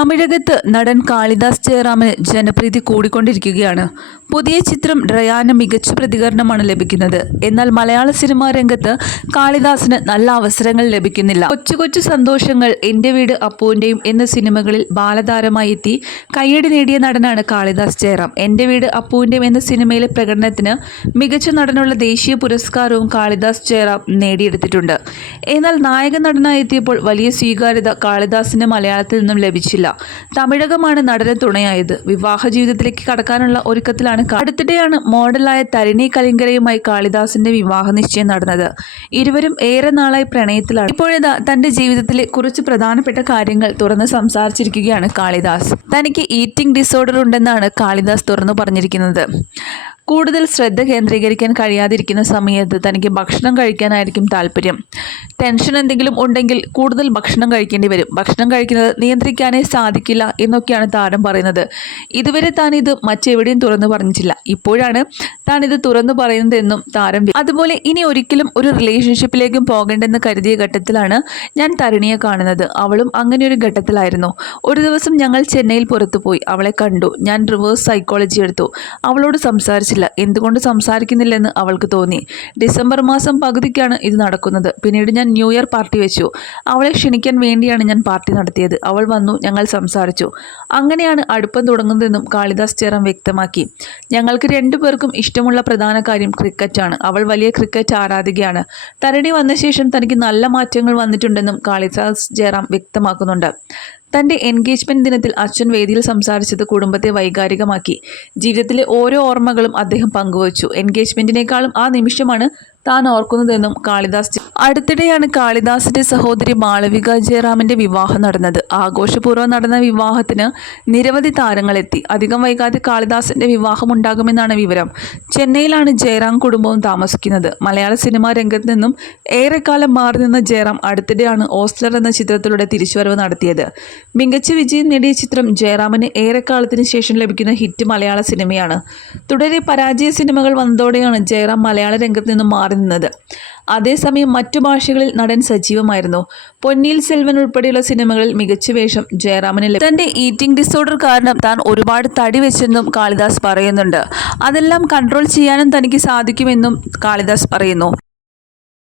തമിഴകത്ത് നടൻ കാളിദാസ് ജയറാമിന് ജനപ്രീതി കൂടിക്കൊണ്ടിരിക്കുകയാണ്. പുതിയ ചിത്രം ഡ്രയാന് മികച്ച പ്രതികരണമാണ് ലഭിക്കുന്നത്. എന്നാൽ മലയാള സിനിമാ രംഗത്ത് കാളിദാസിന് നല്ല അവസരങ്ങൾ ലഭിക്കുന്നില്ല. കൊച്ചു കൊച്ചു സന്തോഷങ്ങൾ എന്റെ വീട് അപ്പുവിന്റെയും എന്ന സിനിമകളിൽ ബാലതാരമായി എത്തി കയ്യടി നേടിയ നടനാണ് കാളിദാസ് ജയറാം. എന്റെ വീട് അപ്പുവിന്റെയും എന്ന സിനിമയിലെ പ്രകടനത്തിന് മികച്ച നടനുള്ള ദേശീയ പുരസ്കാരവും കാളിദാസ് ജയറാം നേടിയെടുത്തിട്ടുണ്ട്. എന്നാൽ നായക നടനായി എത്തിയപ്പോൾ വലിയ സ്വീകാര്യത കാളിദാസിന് മലയാളത്തിൽ നിന്നും ലഭിച്ചില്ല. തമിഴകമാണ് നടന് തുണയായത്. വിവാഹ ജീവിതത്തിലേക്ക് കടക്കാനുള്ള ഒരുക്കത്തിലാണ് അടുത്തിടെയാണ് മോഡലായ തരിണി കലിങ്കരയുമായി കാളിദാസിന്റെ വിവാഹ നിശ്ചയം നടന്നത്. ഇരുവരും ഏറെ നാളായി പ്രണയത്തിലാണ്. ഇപ്പോഴിതാ തന്റെ ജീവിതത്തിലെ കുറച്ച് പ്രധാനപ്പെട്ട കാര്യങ്ങൾ തുറന്ന് സംസാരിച്ചിരിക്കുകയാണ് കാളിദാസ്. തനിക്ക് ഈറ്റിംഗ് ഡിസോർഡർ ഉണ്ടെന്നാണ് കാളിദാസ് തുറന്നു പറഞ്ഞിരിക്കുന്നത്. കൂടുതൽ ശ്രദ്ധ കേന്ദ്രീകരിക്കാൻ കഴിയാതിരിക്കുന്ന സമയത്ത് തനിക്ക് ഭക്ഷണം കഴിക്കാനായിരിക്കും താല്പര്യം. ടെൻഷൻ എന്തെങ്കിലും ഉണ്ടെങ്കിൽ കൂടുതൽ ഭക്ഷണം കഴിക്കേണ്ടി വരും. ഭക്ഷണം കഴിക്കുന്നത് നിയന്ത്രിക്കാനേ സാധിക്കില്ല എന്നൊക്കെയാണ് താരം പറയുന്നത്. ഇതുവരെ താൻ ഇത് മറ്റെവിടെയും തുറന്നു പറഞ്ഞിട്ടില്ല. ഇപ്പോഴാണ് താൻ ഇത് തുറന്നു പറയുന്നതെന്നും താരം അതുപോലെ ഇനി ഒരിക്കലും ഒരു റിലേഷൻഷിപ്പിലേക്കും പോകേണ്ടെന്ന് കരുതിയ ഘട്ടത്തിലാണ് ഞാൻ തരുണിയെ കാണുന്നത്. അവളും അങ്ങനെ ഒരു ഘട്ടത്തിലായിരുന്നു. ഒരു ദിവസം ഞങ്ങൾ ചെന്നൈയിൽ പുറത്തു പോയി അവളെ കണ്ടു. ഞാൻ റിവേഴ്സ് സൈക്കോളജി എടുത്തു. അവളോട് സംസാരിച്ചില്ല. എന്തുകൊണ്ട് സംസാരിക്കുന്നില്ലെന്ന് അവൾക്ക് തോന്നി. ഡിസംബർ മാസം പകുതിക്കാണ് ഇത് നടക്കുന്നത്. പിന്നീട് ഞാൻ ന്യൂ ഇയർ പാർട്ടി വെച്ചു. അവളെ ക്ഷണിക്കാൻ വേണ്ടിയാണ് ഞാൻ പാർട്ടി നടത്തിയത്. അവൾ വന്നു ഞങ്ങൾ സംസാരിച്ചു. അങ്ങനെയാണ് അടുപ്പം തുടങ്ങുന്നതെന്നും കാളിദാസ് ചേറം വ്യക്തമാക്കി. ഞങ്ങൾക്ക് രണ്ടുപേർക്കും ഇഷ്ടമുള്ള പ്രധാന കാര്യം ക്രിക്കറ്റാണ്. അവൾ വലിയ ക്രിക്കറ്റ് ആരാധികയാണ്. തരടി വന്ന ശേഷം തനിക്ക് നല്ല മാറ്റങ്ങൾ വന്നിട്ടുണ്ടെന്നും കാളിദാസ് ജയറാം വ്യക്തമാക്കുന്നുണ്ട്. തന്റെ എൻഗേജ്മെന്റ് ദിനത്തിൽ അച്ഛൻ വേദിയിൽ സംസാരിച്ചത് കുടുംബത്തെ വൈകാരികമാക്കി. ജീവിതത്തിലെ ഓരോ ഓർമ്മകളും അദ്ദേഹം പങ്കുവച്ചു. എൻഗേജ്മെന്റിനേക്കാളും ആ നിമിഷമാണ് താൻ ഓർക്കുന്നതെന്നും കാളിദാസ് അടുത്തിടെയാണ് കാളിദാസിന്റെ സഹോദരി മാളവിക ജയറാമിന്റെ വിവാഹം നടന്നത്. ആഘോഷപൂർവം നടന്ന വിവാഹത്തിന് നിരവധി താരങ്ങളെത്തി. അധികം വൈകാതെ കാളിദാസിന്റെ വിവാഹം ഉണ്ടാകുമെന്നാണ് വിവരം. ചെന്നൈയിലാണ് ജയറാം കുടുംബവും താമസിക്കുന്നത്. മലയാള സിനിമാ രംഗത്ത് നിന്നും ഏറെക്കാലം മാറി നിന്ന ജയറാം അടുത്തിടെയാണ് ഓസ്ലർ എന്ന ചിത്രത്തിലൂടെ തിരിച്ചുവരവ് നടത്തിയത്. മികച്ച വിജയം നേടിയ ചിത്രം ജയറാമിന് ഏറെക്കാലത്തിന് ശേഷം ലഭിക്കുന്ന ഹിറ്റ് മലയാള സിനിമയാണ്. തുടരെ പരാജയ സിനിമകൾ വന്നതോടെയാണ് ജയറാം മലയാള രംഗത്ത് നിന്നും മാറി നിന്നത് അതേസമയം മറ്റു ഭാഷകളിൽ നടൻ സജീവമായിരുന്നു. പൊന്നിയിൽ സെൽവൻ ഉൾപ്പെടെയുള്ള സിനിമകളിൽ മികച്ച വേഷം ജയറാമിന് തന്റെ ഈറ്റിംഗ് ഡിസോർഡർ കാരണം താൻ ഒരുപാട് തടി വെച്ചെന്നും കാളിദാസ് പറയുന്നുണ്ട്. അതെല്ലാം കൺട്രോൾ ചെയ്യാനും തനിക്ക് സാധിക്കുമെന്നും കാളിദാസ് പറയുന്നു.